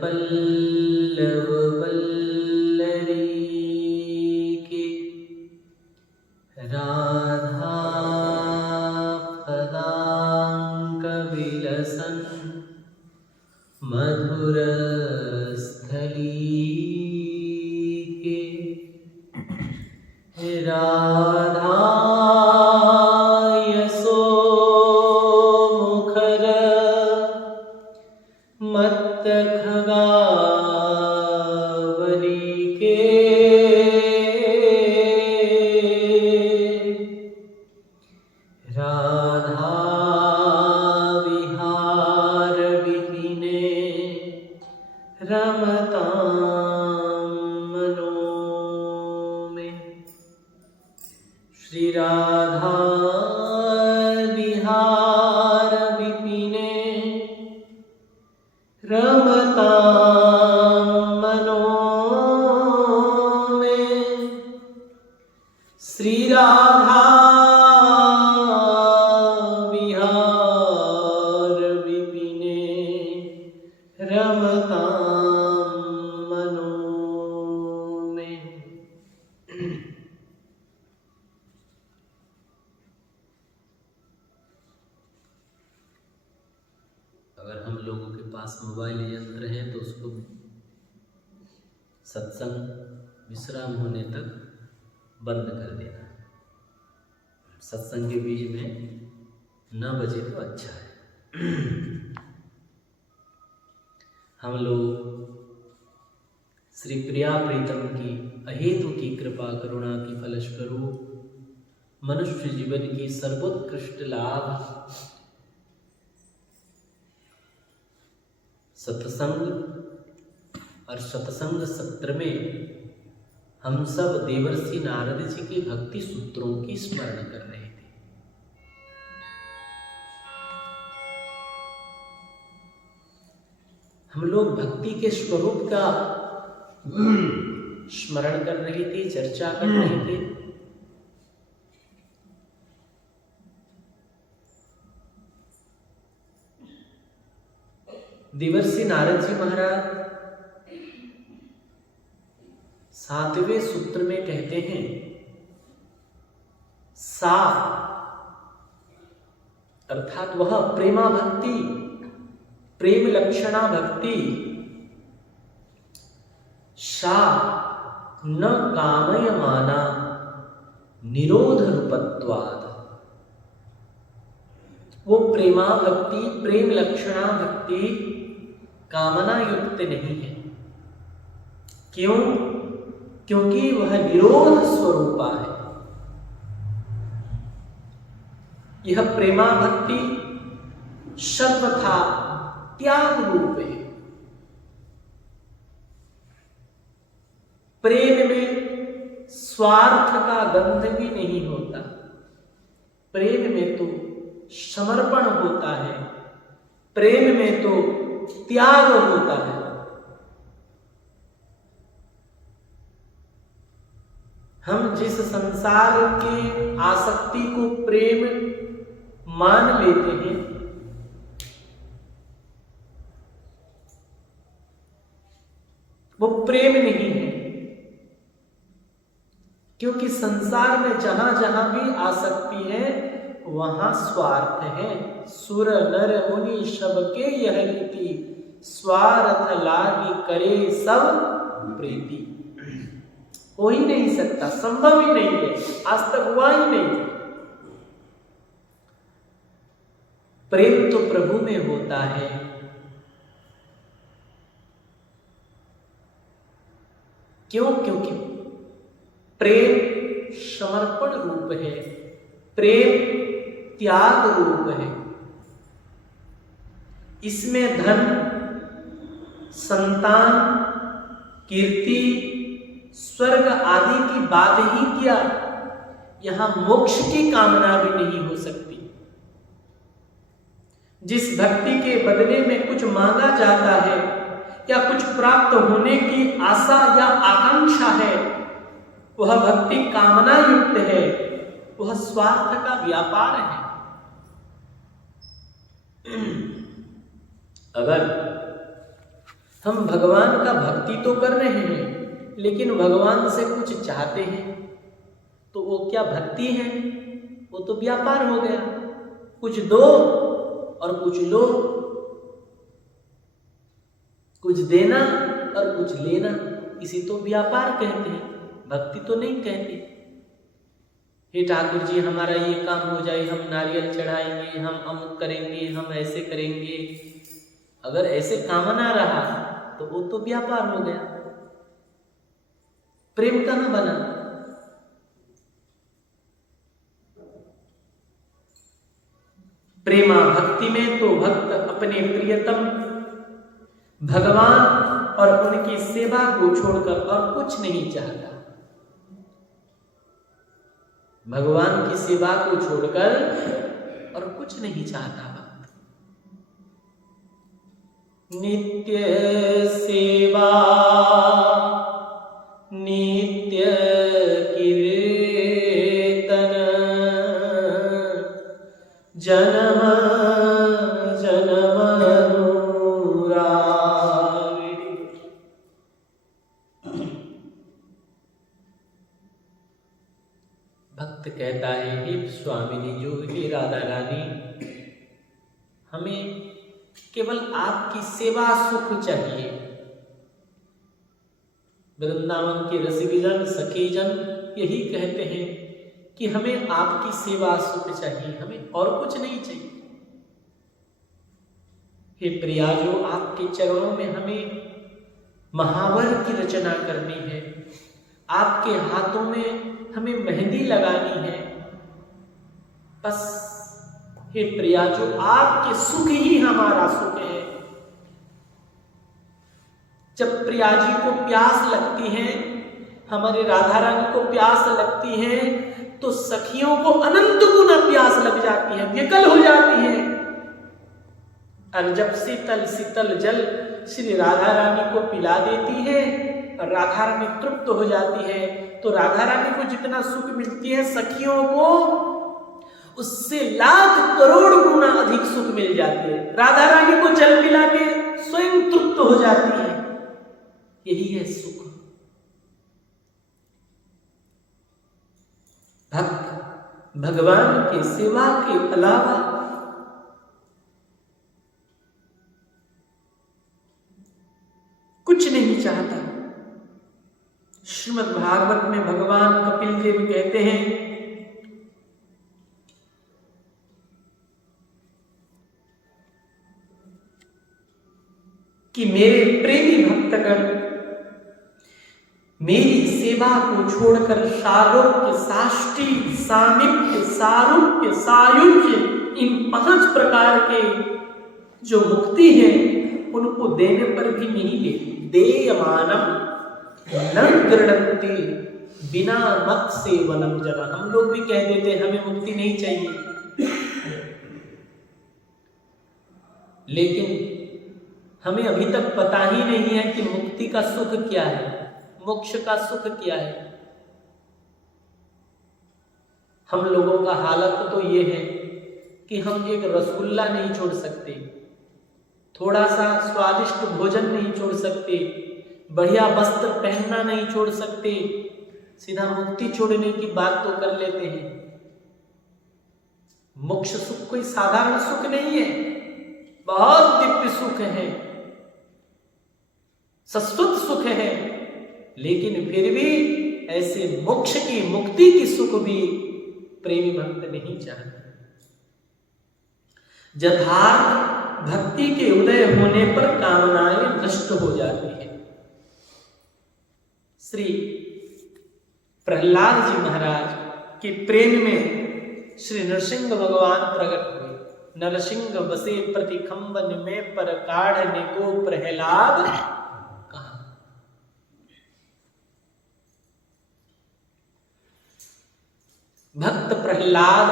पल्लव वल्लरी के राधा पदांक विलसन मधुर स्थली के राधा यशो मुखर मत खगावली के राधा विहार विपिने रमतां मनो में। श्री राधा विहार विपिने रमतां मनो में। श्री राधा विहार विपिने रमतां मनो में। अगर हम लोगों के पास मोबाइल यंत्र है तो उसको सत्संग विश्राम होने तक बंद कर देना। सत्संग के बीच में न बजे तो अच्छा है। हम लोग श्री प्रिया प्रीतम की अहेतु की कृपा करुणा की फलस्वरूप मनुष्य जीवन की सर्वोत्कृष्ट लाभ सत्संग और सत्संग सत्र में हम सब देवर्षि नारद जी के भक्ति सूत्रों की स्मरण कर रहे थे। हम लोग भक्ति के स्वरूप का स्मरण कर रहे थे, चर्चा कर रहे थे। देवर्षि नारद जी महाराज 7वें सूत्र में कहते हैं, सा अर्थात वह प्रेमा भक्ति, प्रेम लक्षणा भक्ति, सा न कामयमाना निरोध रूपत्वाद। वो प्रेमा भक्ति, प्रेम लक्षणा भक्ति कामना युक्त नहीं है। क्यों? क्योंकि वह निरोध स्वरूपा है। यह प्रेमा भक्ति सर्वथा त्याग रूप है। प्रेम में स्वार्थ का गंध भी नहीं होता। प्रेम में तो समर्पण होता है, प्रेम में तो त्याग होता है। हम जिस संसार की आसक्ति को प्रेम मान लेते हैं, वो प्रेम नहीं है। क्योंकि संसार में जहां जहां भी आसक्ति है वहां स्वार्थ है। सुर नर मुनि सबके यह रीति, स्वार्थ लागी करे सब प्रीति। हो ही नहीं सकता, संभव ही नहीं है, आज तक हुआ ही नहीं। प्रेम तो प्रभु में होता है। क्यों? क्योंकि प्रेम समर्पण रूप है, प्रेम त्याग रूप है। इसमें धन, संतान, कीर्ति, स्वर्ग आदि की बात ही क्या, यहां मोक्ष की कामना भी नहीं हो सकती। जिस भक्ति के बदले में कुछ मांगा जाता है या कुछ प्राप्त होने की आशा या आकांक्षा है, वह भक्ति कामना युक्त है, वह स्वार्थ का व्यापार है। अगर हम भगवान का भक्ति तो कर रहे हैं, लेकिन भगवान से कुछ चाहते हैं, तो वो क्या भक्ति है? वो तो व्यापार हो गया। कुछ दो और कुछ लो, कुछ देना और कुछ लेना, इसी तो व्यापार कहते हैं, भक्ति तो नहीं कहते। हे ठाकुर जी, हमारा ये काम हो जाए, हम नारियल चढ़ाएंगे, हम अमुक करेंगे, हम ऐसे करेंगे। अगर ऐसे कामना रहा तो वो तो व्यापार हो गया, प्रेम कहाँ बना? प्रेमा भक्ति में तो भक्त अपने प्रियतम भगवान और उनकी सेवा को छोड़कर और कुछ नहीं चाहता। भगवान की सेवा को छोड़कर और कुछ नहीं चाहता भक्त। नित्य सेवा नित्य कीर्तन जन्म जन्म भक्त कहता है, हे स्वामिनी जो, हे राधा रानी, हमें केवल आपकी सेवा सुख चाहिए। वृंदावन के रसिकजन सखीजन यही कहते हैं कि हमें आपकी सेवा सुख चाहिए, हमें और कुछ नहीं चाहिए। हे प्रिया जो, आपके चरणों में हमें महावर की रचना करनी है, आपके हाथों में हमें मेहंदी लगानी है। बस हे प्रिया जो, आपके सुख ही हमारा सुख है। जब प्रिया जी को प्यास लगती है, हमारे राधा रानी को प्यास लगती है, तो सखियों को अनंत गुना प्यास लग जाती है, विकल हो जाती है। और जब शीतल शीतल जल श्री राधा रानी को पिला देती है और राधा रानी तृप्त हो जाती है, तो राधा रानी को जितना सुख मिलती है, सखियों को उससे लाख करोड़ गुना अधिक सुख मिल जाती है। राधा रानी को जल पिला के स्वयं तृप्त हो जाती है। यही है सुख। भक्त भगवान की सेवा के अलावा कुछ नहीं चाहता। श्रीमद् भागवत में भगवान कपिल देव कहते हैं कि मेरे प्रेमी भक्तगण मेरी सेवा को छोड़कर सालोक्य, साष्टी, सामीप्य, सारूप्य, सायुज्य, इन 5 प्रकार के जो मुक्ति है उनको देने पर भी नहीं लेते। देयमानम न गृह्णन्ति बिना मत सेवनम जना। हम लोग भी कह देते हैं हमें मुक्ति नहीं चाहिए, लेकिन हमें अभी तक पता ही नहीं है कि मुक्ति का सुख क्या है, मोक्ष का सुख क्या है। हम लोगों का हालत तो ये है कि हम एक रसगुल्ला नहीं छोड़ सकते, थोड़ा सा स्वादिष्ट भोजन नहीं छोड़ सकते, बढ़िया वस्त्र पहनना नहीं छोड़ सकते, सीधा मुक्ति छोड़ने की बात तो कर लेते हैं। मोक्ष सुख कोई साधारण सुख नहीं है, बहुत दिव्य सुख है, शाश्वत सुख है। लेकिन फिर भी ऐसे मोक्ष की, मुक्ति की सुख भी प्रेमी भक्त नहीं चाहते। यथार्थ भक्ति के उदय होने पर कामनाएं नष्ट हो जाती हैं। श्री प्रहलाद जी महाराज के प्रेम में श्री नरसिंह भगवान प्रकट हुए। नरसिंह बसे प्रतिखंबन में पर काढ़ने को प्रहलाद कहा। भक्त प्रहलाद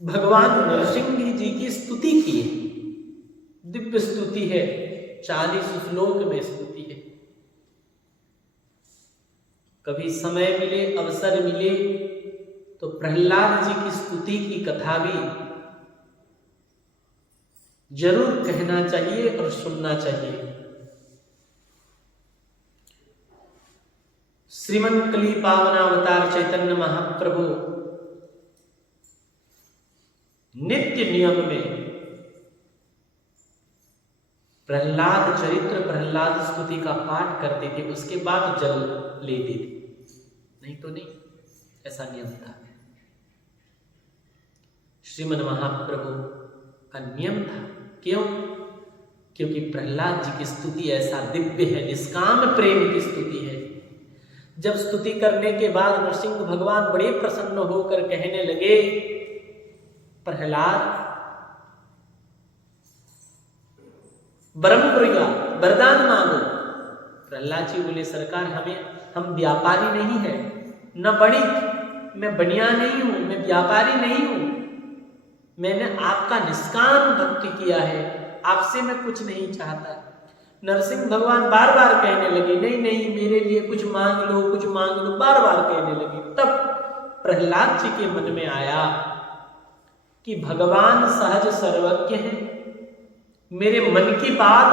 भगवान नरसिंह जी की स्तुति की है, दिव्य स्तुति है, 40 श्लोक में स्तुति है। कभी समय मिले, अवसर मिले तो प्रहलाद जी की स्तुति की कथा भी जरूर कहना चाहिए और सुनना चाहिए। श्रीमंत कली पावनावतार चैतन्य महाप्रभु नित्य नियम में प्रहलाद चरित्र, प्रहलाद स्तुति का पाठ करते थे, उसके बाद जल लेते थे, नहीं तो नहीं, ऐसा नियम था। श्रीमन महाप्रभु का नियम था। क्यों? क्योंकि प्रहलाद जी की स्तुति ऐसा दिव्य है, निष्काम प्रेम की स्तुति है। जब स्तुति करने के बाद नरसिंह भगवान बड़े प्रसन्न होकर कहने लगे, प्रहलाद ब्रह्मपुरिया वरदान मांगो। प्रहलाद जी बोले, सरकार हम व्यापारी नहीं है, न बणिक, मैं बनिया नहीं हूं, मैं व्यापारी नहीं हूं, मैंने आपका निष्काम भक्ति किया है, आपसे मैं कुछ नहीं चाहता। नरसिंह भगवान बार बार कहने लगे, नहीं नहीं मेरे लिए कुछ मांग लो, कुछ मांग लो, बार बार कहने लगे। तब प्रहलाद जी के मन में आया कि भगवान सहज सर्वज्ञ हैं, मेरे मन की बात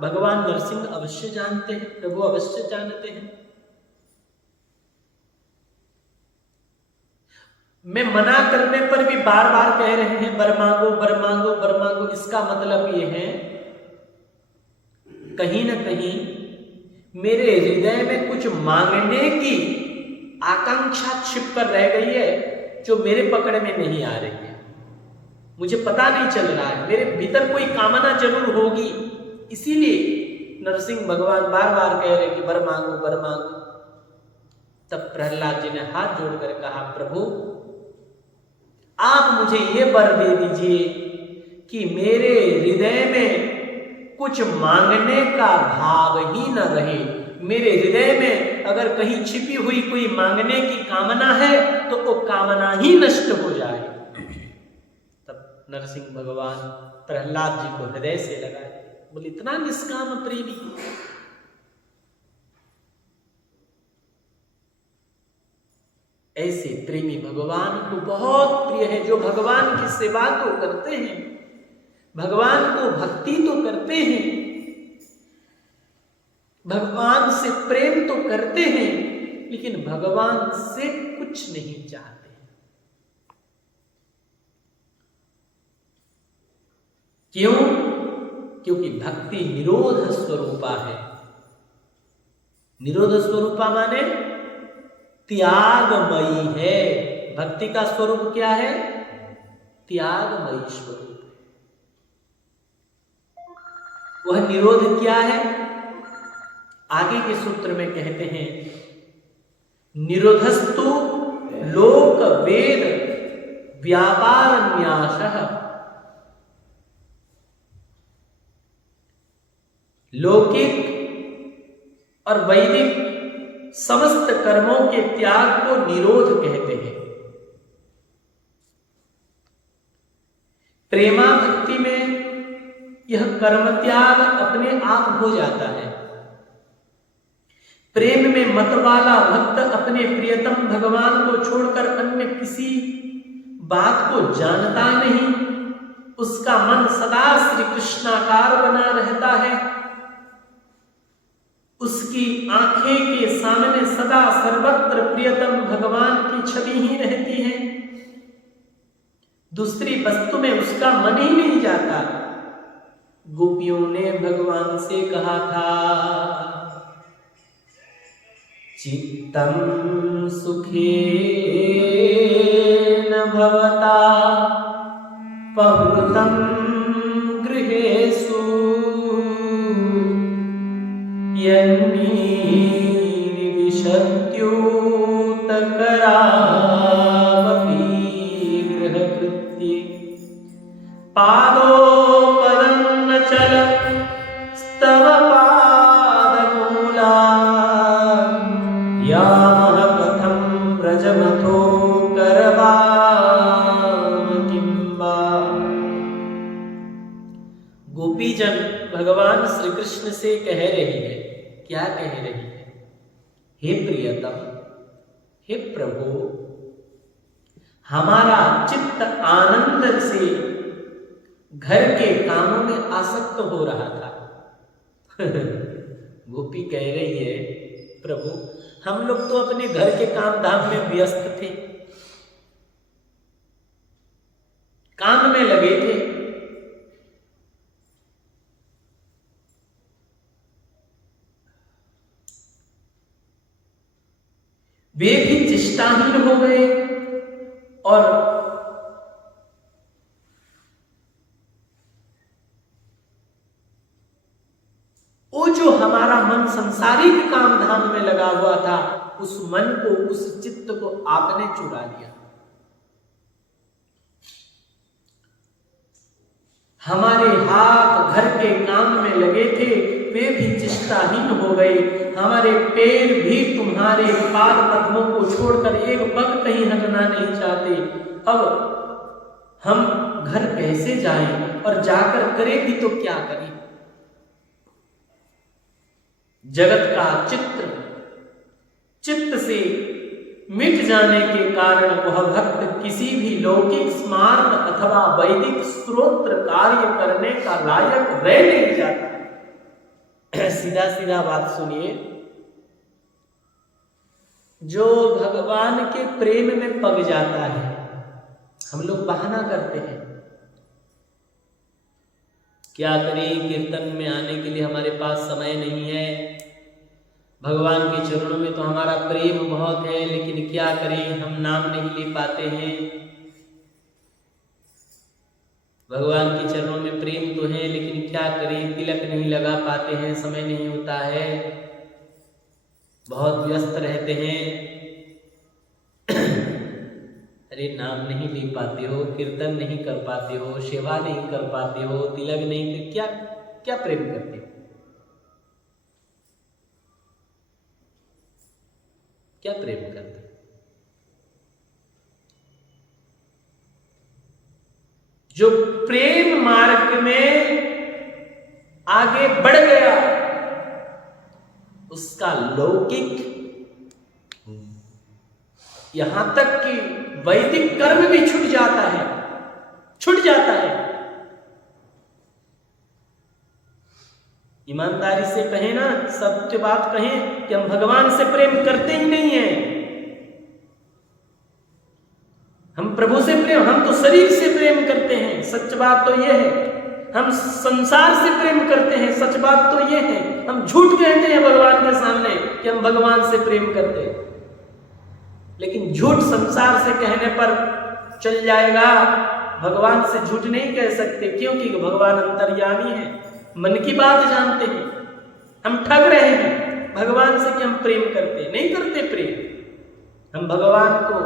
भगवान नरसिंह अवश्य जानते हैं, प्रभु अवश्य जानते हैं। मैं मना करने पर भी बार बार कह रहे हैं वर मांगो, वर मांगो, वर मांगो। इसका मतलब ये है कहीं ना कहीं मेरे हृदय में कुछ मांगने की आकांक्षा छिप कर रह गई है, जो मेरे पकड़ में नहीं आ रही है, मुझे पता नहीं चल रहा है, मेरे भीतर कोई कामना जरूर होगी। इसीलिए नरसिंह भगवान बार बार कह रहे कि वर मांगो, वर मांगो। तब प्रहलाद जी ने हाथ जोड़कर कहा, प्रभु आप मुझे ये वर दे दीजिए कि मेरे हृदय में कुछ मांगने का भाव ही न रहे। मेरे हृदय में अगर कहीं छिपी हुई कोई मांगने की कामना है तो वो कामना ही नष्ट हो जाए। तब नरसिंह भगवान प्रहलाद जी को हृदय से लगाए, बोले इतना निष्काम प्रेमी। ऐसे प्रेमी भगवान को बहुत प्रिय है, जो भगवान की सेवा तो करते हैं, भगवान को भक्ति तो करते हैं, भगवान से प्रेम तो करते हैं, लेकिन भगवान से कुछ नहीं चाहते। क्यों? क्योंकि भक्ति निरोध स्वरूपा है। निरोध स्वरूपा माने त्यागमयी है। भक्ति का स्वरूप क्या है? त्यागमयी स्वरूप। वह निरोध क्या है? आगे के सूत्र में कहते हैं, निरोधस्तु लोक वेद व्यापार न्यासः। लौकिक और वैदिक समस्त कर्मों के त्याग को निरोध कहते हैं। प्रेमा भक्ति में यह कर्म त्याग अपने आप हो जाता है। प्रेम में मत वाला भक्त अपने प्रियतम भगवान को छोड़कर अन्य किसी बात को जानता नहीं। उसका मन सदा श्री कृष्णाकार बना रहता है। उसकी आंखें के सामने सदा सर्वत्र प्रियतम भगवान की छवि ही रहती है। दूसरी वस्तु में उसका मन ही नहीं जाता। गोपियों ने भगवान से कहा था, चित्तम सुखेन भवता पवृतं गृहेषु यन्निविशत्युत करावपि गृहकृत्ये पादोपदं न चलत् स्तव पादमूला यामः कथं व्रजमथो करवाम किंबा। गोपीजन भगवान श्री कृष्ण से कह रही है, क्या कह रही है? हे प्रियतम, हे प्रभु, हमारा चित्त आनंद से घर के कामों में आसक्त हो रहा था। गोपी कह रही है, प्रभु हम लोग तो अपने घर के काम धाम में व्यस्त थे, काम में लगे थे, वे भी चेष्टाहीन हो गए और वो जो हमारा मन संसारिक काम धाम में लगा हुआ था, उस मन को, उस चित्त को आपने चुरा लिया। हमारे हाथ घर के काम में लगे थे, वे भी चेष्टाहीन हो गए। हमारे पैर भी तुम्हारे पाद पद्मों को छोड़कर एक पग कहीं हटना नहीं चाहते। अब हम घर कैसे जाएं और जाकर करें भी तो क्या करें? जगत का चित्त से मिट जाने के कारण वह भक्त किसी भी लौकिक स्मार्त अथवा वैदिक स्तोत्र कार्य करने का लायक रह नहीं जाता। सीधा सीधा बात सुनिए, जो भगवान के प्रेम में पग जाता है, हम लोग बहाना करते हैं, क्या करें, कीर्तन में आने के लिए हमारे पास समय नहीं है, भगवान के चरणों में तो हमारा प्रेम बहुत है, लेकिन क्या करें, हम नाम नहीं ले पाते हैं। भगवान के चरणों में प्रेम तो है, लेकिन क्या करें, तिलक नहीं लगा पाते हैं, समय नहीं होता है, बहुत व्यस्त रहते हैं। अरे नाम नहीं ले पाते हो, कीर्तन नहीं कर पाते हो, सेवा नहीं कर पाते हो, तिलक नहीं, क्या क्या प्रेम करते हो? क्या प्रेम करते? जो प्रेम मार्ग में आगे बढ़ गया, उसका लौकिक, यहां तक कि वैदिक कर्म भी छूट जाता है, छूट जाता है। ईमानदारी से कहें ना, सत्य बात कहें कि हम भगवान से प्रेम करते ही नहीं है। हम प्रभु से प्रेम, हम तो शरीर से प्रेम करते हैं, सच बात तो यह है। हम संसार से प्रेम करते हैं, सच बात तो यह है। हम झूठ कहते हैं भगवान के सामने कि हम भगवान से प्रेम करते हैं, लेकिन झूठ संसार से कहने पर चल जाएगा, भगवान से झूठ नहीं कह सकते, क्योंकि भगवान अंतर्यामी है, मन की बात जानते हैं। हम ठग रहे हैं भगवान से कि हम प्रेम करते, नहीं करते प्रेम। हम भगवान को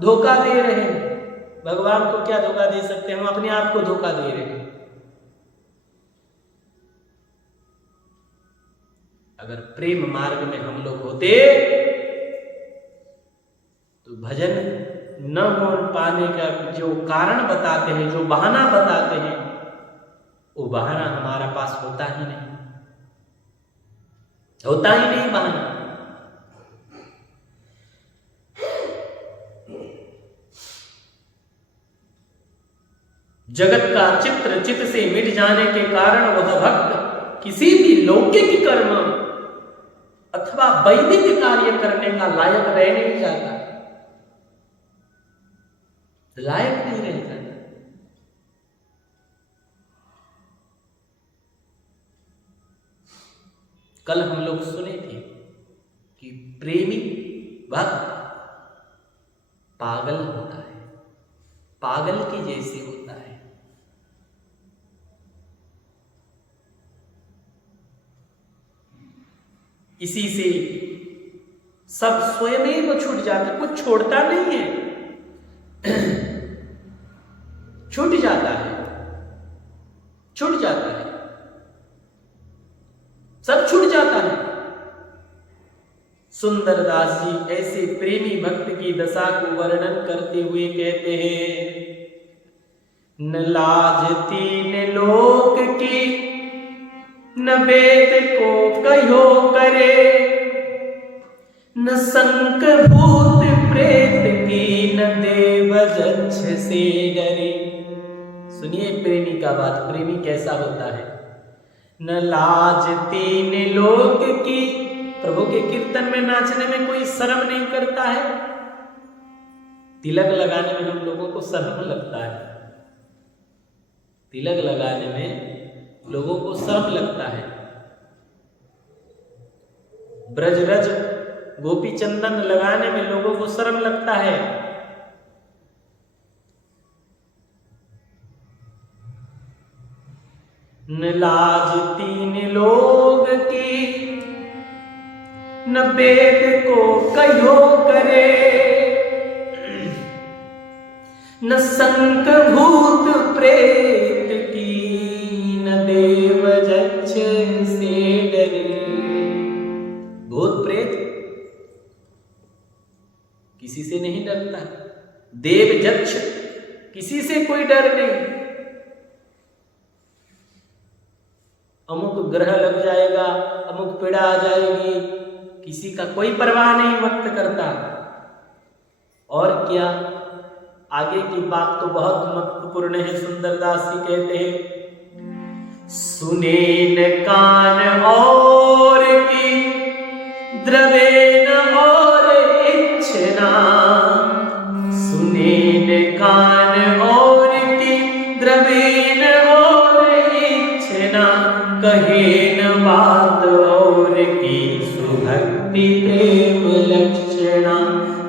धोखा दे रहे हैं। भगवान को क्या धोखा दे सकते हैं? हम अपने आप को धोखा दे रहे हैं। अगर प्रेम मार्ग में हम लोग होते तो भजन न हो पाने का जो कारण बताते हैं, जो बहाना बताते हैं, वो बहाना हमारा पास होता ही नहीं, होता ही नहीं बहाना। जगत का चित्र चित्त से मिट जाने के कारण वह भक्त किसी भी लौकिक कर्म अथवा वैदिक कार्य करने का लायक रह नहीं जाता, लायक नहीं रह जाता। कल हम लोग सुने थे कि प्रेमी भक्त पागल होता है, पागल के जैसे होता है। इसी से सब स्वयं ही वो छूट जाता, कुछ छोड़ता नहीं है, छूट जाता है, छूट जाता है, सब छूट जाता है। सुंदरदास जी ऐसे प्रेमी भक्त की दशा को वर्णन करते हुए कहते हैं, न लाज तीन लोक की, न वेद को कहो करे, न संक भूत प्रेत की, न देव जक्ष से डरे। सुनिए प्रेमी का बात, प्रेमी कैसा होता है। न लाज तीन लोक की, प्रभु के कीर्तन में नाचने में कोई शर्म नहीं करता है। तिलक लगाने में हम लोगों को शर्म लगता है, तिलक लगाने में लोगों को शर्म लगता है। ब्रज रज गोपी चंदन लगाने में लोगों को शर्म लगता है। न लाज तीन लोग की, न वेद को कहो करे, न संक भूत प्रेत की, न देव जक्ष से डरे। भूत प्रेत किसी से नहीं डरता, देव जक्ष किसी से कोई डर नहीं। अमुक ग्रह लग जाएगा, अमुक पीड़ा आ जाएगी, किसी का कोई परवाह नहीं व्यक्त करता। और क्या, आगे की बात तो बहुत महत्वपूर्ण है। सुंदरदास जी कहते हैं, सुने न कान और की, द्रवे न और इच्छना, सुने न कान और की, द्रवे न और इच्छना, कहे न बात और की, सुभक्ति प्रेम लक्षणा,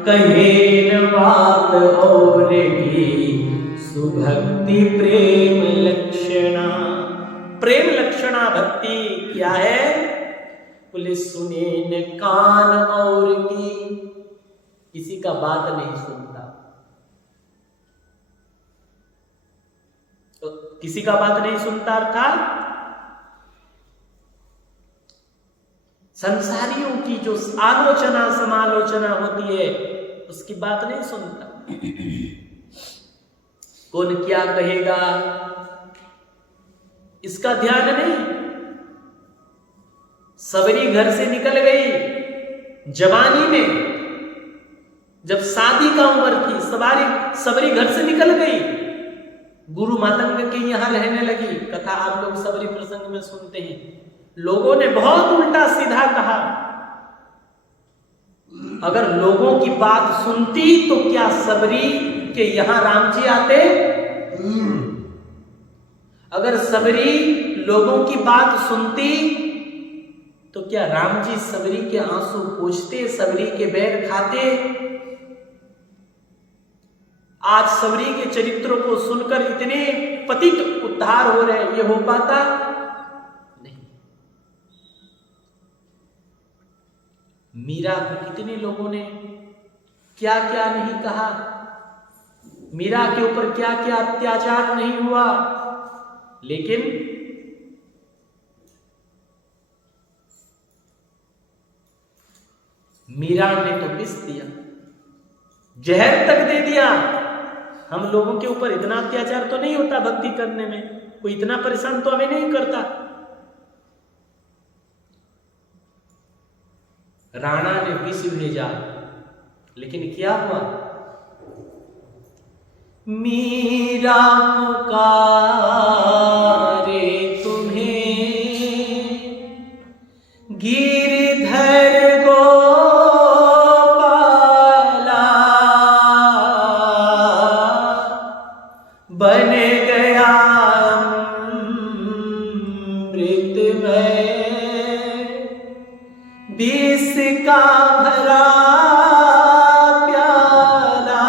कहे न बात और की, सुभक्ति प्रेम लक्षणा। प्रेम लक्षणा भक्ति क्या है? बोले सुने न कान और की, किसी का बात नहीं सुनता, तो किसी का बात नहीं सुनता अर्थात संसारियों की जो आलोचना समालोचना होती है उसकी बात नहीं सुनता। कौन क्या कहेगा इसका ध्यान नहीं। सबरी घर से निकल गई जवानी में, जब शादी का उम्र थी, सबरी घर से निकल गई, गुरु मातंग के यहां रहने लगी। कथा आप लोग सबरी प्रसंग में सुनते हैं। लोगों ने बहुत उल्टा सीधा कहा। अगर लोगों की बात सुनती तो क्या सबरी के यहां राम जी आते? अगर सबरी लोगों की बात सुनती तो क्या राम जी सबरी के आंसू पोंछते, सबरी के बैर खाते? आज सबरी के चरित्रों को सुनकर इतने पतित उद्धार हो रहे, ये हो पाता नहीं। मीरा को कितने लोगों ने क्या क्या नहीं कहा, मीरा के ऊपर क्या क्या अत्याचार नहीं हुआ, लेकिन मीरा ने तो विष दिया, जहर तक दे दिया। हम लोगों के ऊपर इतना अत्याचार तो नहीं होता भक्ति करने में, कोई इतना परेशान तो हमें नहीं करता। राणा ने विष भेजा, लेकिन क्या हुआ? मीरा पुकारे तुम्हें, गिरधर गोपाला, बन गया अमृतमय, विष का भरा प्याला,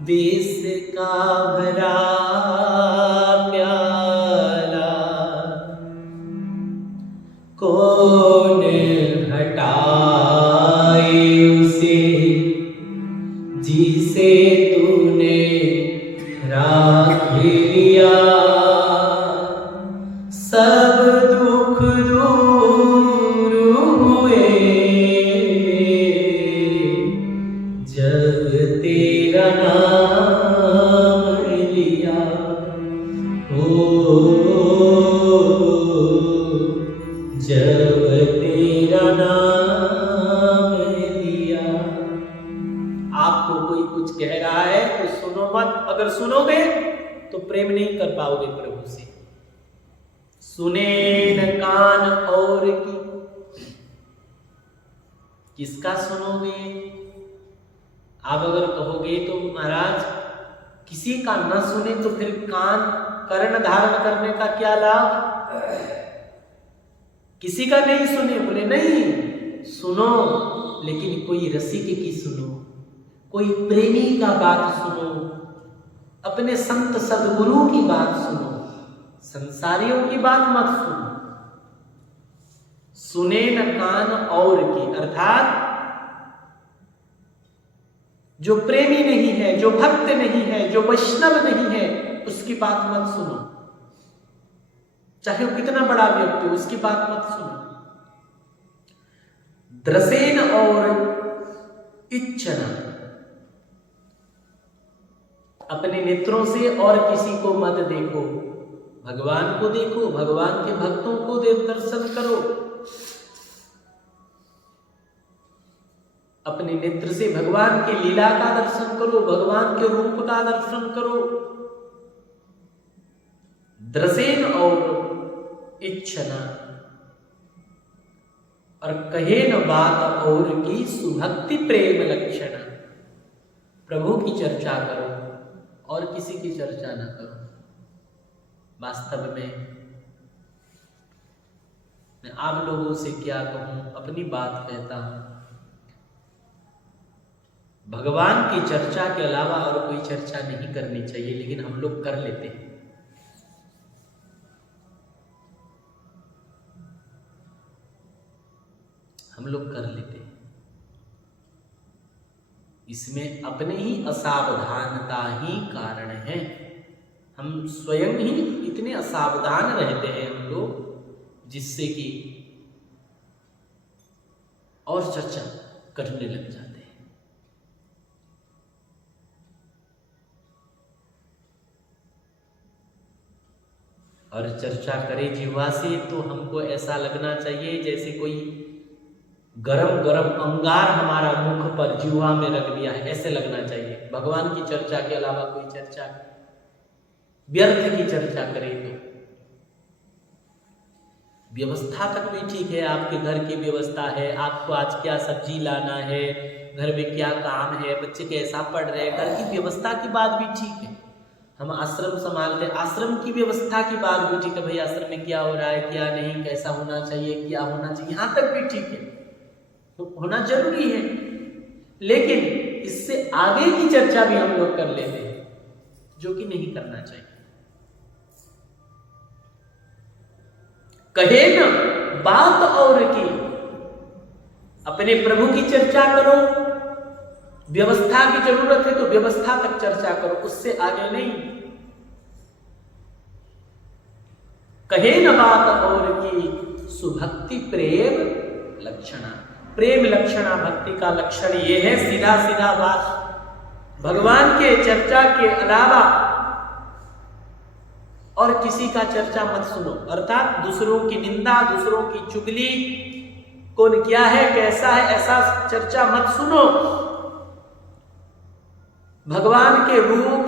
विष का भरा प्याला, कौन हटाए उसे जिसे तूने मत। अगर सुनोगे तो प्रेम नहीं कर पाओगे प्रभु से। सुने न कान और की, किसका सुनोगे? आप अगर कहोगे तो महाराज किसी का न सुने तो फिर कान कर्ण धारण करने का क्या लाभ? किसी का नहीं सुने, बोले नहीं सुनो, लेकिन कोई रसिक की सुनो, कोई प्रेमी का बात सुनो, अपने संत सदगुरु की बात सुनो, संसारियों की बात मत सुनो। सुने न कान और की, अर्थात जो प्रेमी नहीं है, जो भक्त नहीं है, जो वैष्णव नहीं है, उसकी बात मत सुनो। चाहे वो कितना बड़ा व्यक्ति हो, उसकी बात मत सुनो। द्रसेन और इच्छना, अपने नेत्रों से और किसी को मत देखो, भगवान को देखो, भगवान के भक्तों को दर्शन करो। अपने नेत्र से भगवान की लीला का दर्शन करो, भगवान के रूप का दर्शन करो। द्रसेन और इच्छना, और कहे न बात और की सुभक्ति प्रेम लक्षण। प्रभु की चर्चा करो और किसी की चर्चा न करो। वास्तव में मैं आप लोगों से क्या कहूं, अपनी बात कहता हूं। भगवान की चर्चा के अलावा और कोई चर्चा नहीं करनी चाहिए, लेकिन हम लोग कर लेते हैं। हम लोग कर लेते हैं। इसमें अपने ही असावधानता ही कारण है। हम स्वयं ही इतने असावधान रहते हैं हम लोग, जिससे कि और चर्चा करने लग जाते हैं। और चर्चा करें जिह्वा से तो हमको ऐसा लगना चाहिए जैसे कोई गरम गरम अंगार हमारा मुख पर जिह्वा में रख दिया है, ऐसे लगना चाहिए। भगवान की चर्चा के अलावा कोई चर्चा, व्यर्थ की चर्चा करें तो व्यवस्था तक भी ठीक है। आपके घर की व्यवस्था है, आपको आज क्या सब्जी लाना है, घर में क्या काम है, बच्चे कैसा पढ़ रहे हैं, घर की व्यवस्था की बात भी ठीक है। हम आश्रम संभालते, आश्रम की व्यवस्था की बात भी ठीक है। भाई आश्रम में क्या हो रहा है, क्या नहीं, कैसा होना चाहिए, क्या होना चाहिए, यहाँ तक भी ठीक है, तो होना जरूरी है। लेकिन इससे आगे की चर्चा भी हम लोग कर लेते हैं, जो कि नहीं करना चाहिए। कहे न बात और की, अपने प्रभु की चर्चा करो, व्यवस्था की जरूरत है तो व्यवस्था तक चर्चा करो, उससे आगे नहीं। कहे न बात और की सुभक्ति प्रेम लक्षणा। प्रेम लक्षणा भक्ति का लक्षण ये है, सीधा सीधा बात, भगवान के चर्चा के अलावा और किसी का चर्चा मत सुनो। अर्थात दूसरों की निंदा, दूसरों की चुगली, कौन क्या है, कैसा है, ऐसा चर्चा मत सुनो। भगवान के रूप,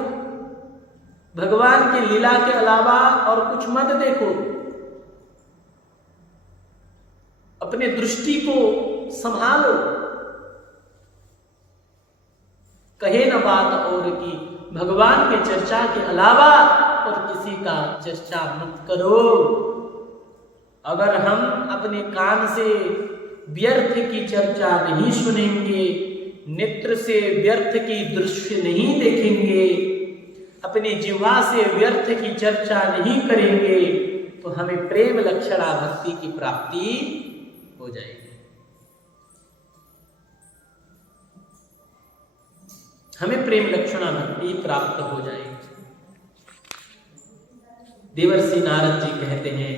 भगवान की लीला के अलावा और कुछ मत देखो। अपने दृष्टि को संभालो। कहे न बात और की, भगवान के चर्चा के अलावा और किसी का चर्चा मत करो। अगर हम अपने कान से व्यर्थ की चर्चा नहीं सुनेंगे, नेत्र से व्यर्थ की दृश्य नहीं देखेंगे, अपने जिह्वा से व्यर्थ की चर्चा नहीं करेंगे, तो हमें प्रेम लक्षणा भक्ति की प्राप्ति हो जाएगी। हमें प्रेम लक्षणा भक्ति प्राप्त हो जाएगी। देवर्षि नारद जी कहते हैं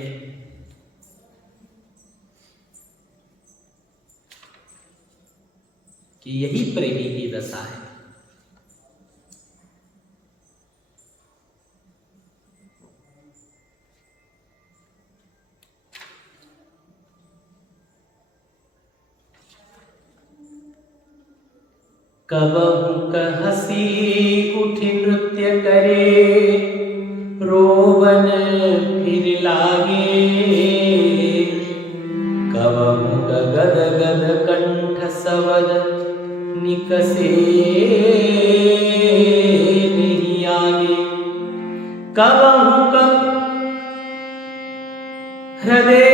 कि यही प्रेमी की दशा है। कबहु कहसी उठि नृत्य करे, रोवन फिर लागे। कबहु गद गद कंठ सवद, निकसे नहीं आगे। कबहु कब हृदय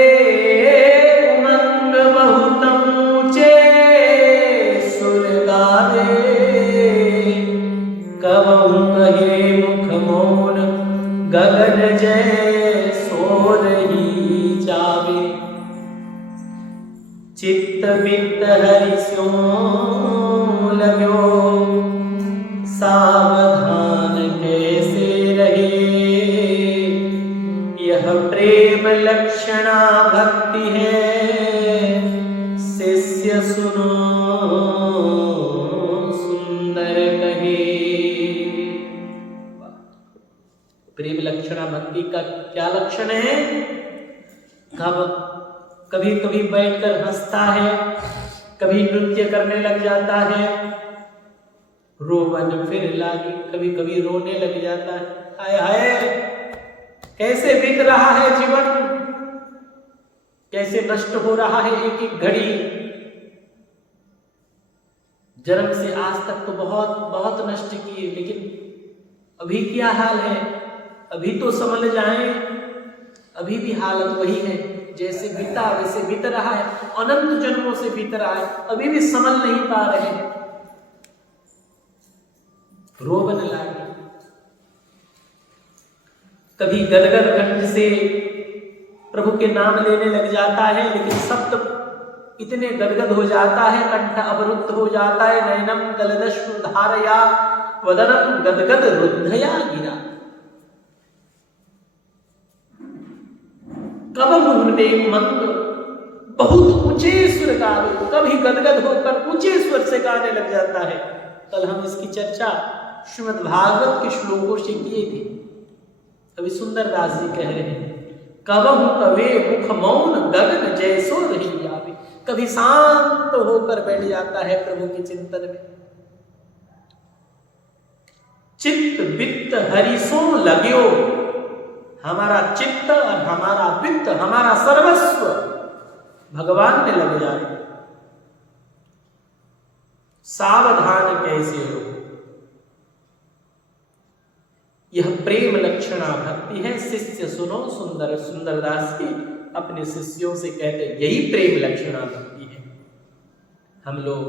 उमंग बहुत ऊंचे सुर गावे। कबहु कहे मुख मौन, गगन जय सो रही जावे। चित्त बित्त हरि स्यों लगो, सावधान कैसे रहे। यह प्रेम लक्षणा भक्ति है, शिष्य सुनो सुंदर कहे। प्रेम लक्षणा भक्ति का क्या लक्षण है? कभी कभी बैठकर हंसता है, कभी नृत्य करने लग जाता है। रोवन फिर लागी, कभी कभी रोने लग जाता है। हाय हाय, कैसे बीत रहा है जीवन, कैसे नष्ट हो रहा है एक एक घड़ी। जन्म से आज तक तो बहुत बहुत नष्ट किए, लेकिन अभी क्या हाल है? अभी तो समझ जाएं, अभी भी हालत वही है, जैसे बीता वैसे बीत रहा है, अनंत जन्मों से बीत रहा है, अभी भी समझ नहीं पा रहे हैं। रोवन लागे, कभी गदगद कंठ से प्रभु के नाम लेने लग जाता है, लेकिन शब्द इतने गदगद हो जाता है, कंठ अवरुद्ध हो जाता है। नयनम गलदश्रु धारया, वदनम गदगद रुद्धया गिरा। कबहु हृदय मंद बहुत ऊंचे सुर गावे, कभी गदगद होकर ऊंचे स्वर से गाने लग जाता है। कल हम इसकी चर्चा श्रीमद् भागवत के श्लोकों से किए थे। अभी सुंदरदास जी कह रहे हैं, कबहु कवे मुख मौन, गगन जैसो रही आवे। कभी शांत होकर बैठ जाता है प्रभु के चिंतन में। चित्त वित्त हरिसो लग्यो, हमारा चित्त और हमारा वित्त, हमारा सर्वस्व भगवान में लग जाए। सावधान कैसे हो, यह प्रेम लक्षणा भक्ति है। शिष्य सुनो सुंदर, सुंदरदास जी अपने शिष्यों से कहते, यही प्रेम लक्षणा भक्ति है। हम लोग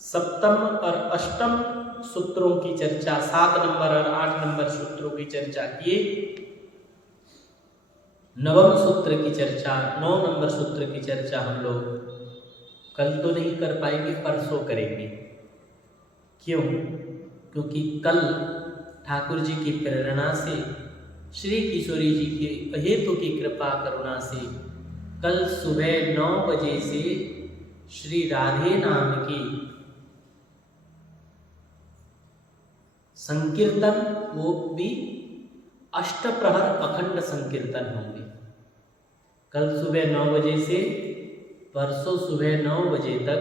सप्तम और अष्टम सूत्रों की चर्चा, 7 नंबर और 8 नंबर सूत्रों की चर्चा किए। नवम सूत्र की चर्चा, 9 नंबर सूत्र की चर्चा हम लोग कल तो नहीं कर पाएंगे, परसों करेंगे। क्यों? क्योंकि कल ठाकुर जी की प्रेरणा से, श्री किशोरी जी के अहेतु की कृपा करुणा से, कल सुबह 9 बजे से श्री राधे नाम की संकीर्तन, वो भी अष्टप्रहर अखंड संकीर्तन होंगे। कल सुबह 9 बजे से परसों सुबह 9 बजे तक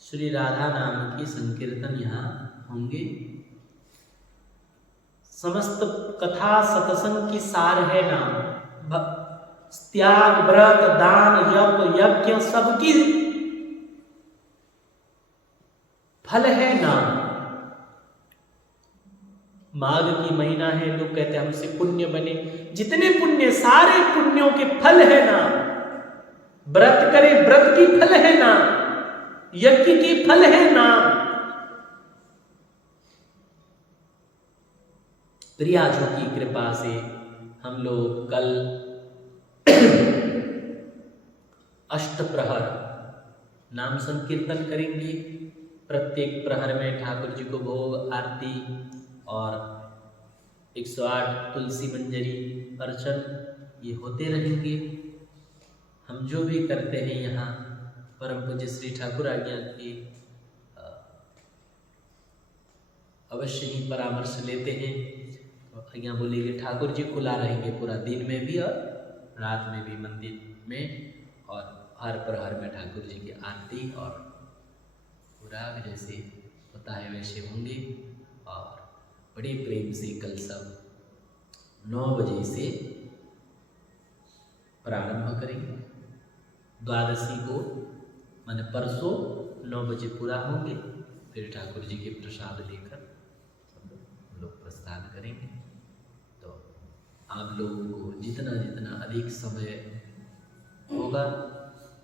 श्री राधा नाम की संकीर्तन यहाँ होंगे। समस्त कथा सत्संग की सार है नाम। त्याग, व्रत, दान, यज्ञ सबकी फल है नाम। माघ की महीना है, लोग कहते हैं हमसे पुण्य बने। जितने पुण्य, सारे पुण्यों के फल है नाम। व्रत करे, व्रत की फल है नाम। यज्ञ की फल है नाम। प्रियाजू की कृपा से हम लोग कल अष्टप्रहर नाम संकीर्तन करेंगे। प्रत्येक प्रहर में ठाकुर जी को भोग, आरती और 108 तुलसी मंजरी अर्चन ये होते रहेंगे। हम जो भी करते हैं यहाँ परम पूज्य श्री ठाकुर आज्ञा की अवश्य ही परामर्श लेते हैं। तो आज्ञा बोलेंगे, ठाकुर जी खुला रहेंगे पूरा दिन में भी और रात में भी मंदिर में, और हर प्रहर में ठाकुर जी की आरती और राग जैसे होता है वैसे होंगे और बड़े प्रेम से कल सब 9 बजे से प्रारंभ करेंगे। द्वादशी को माने परसों 9 बजे पूरा होंगे, फिर ठाकुर जी के प्रसाद लेकर सब लोग प्रस्थान करेंगे। तो आप लोगों को जितना जितना अधिक समय होगा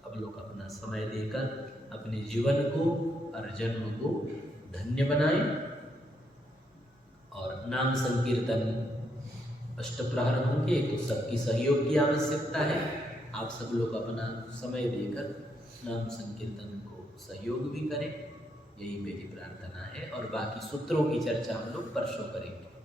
आप लोग अपना समय देकर अपने जीवन को और जन्म को धन्य बनाएं। और नाम संकीर्तन अष्टप्रहर होंगे तो सबकी सहयोग की आवश्यकता है। आप सब लोग अपना समय देकर नाम संकीर्तन को सहयोग भी करें, यही मेरी प्रार्थना है। और बाकी सूत्रों की चर्चा हम लोग परसों करेंगे।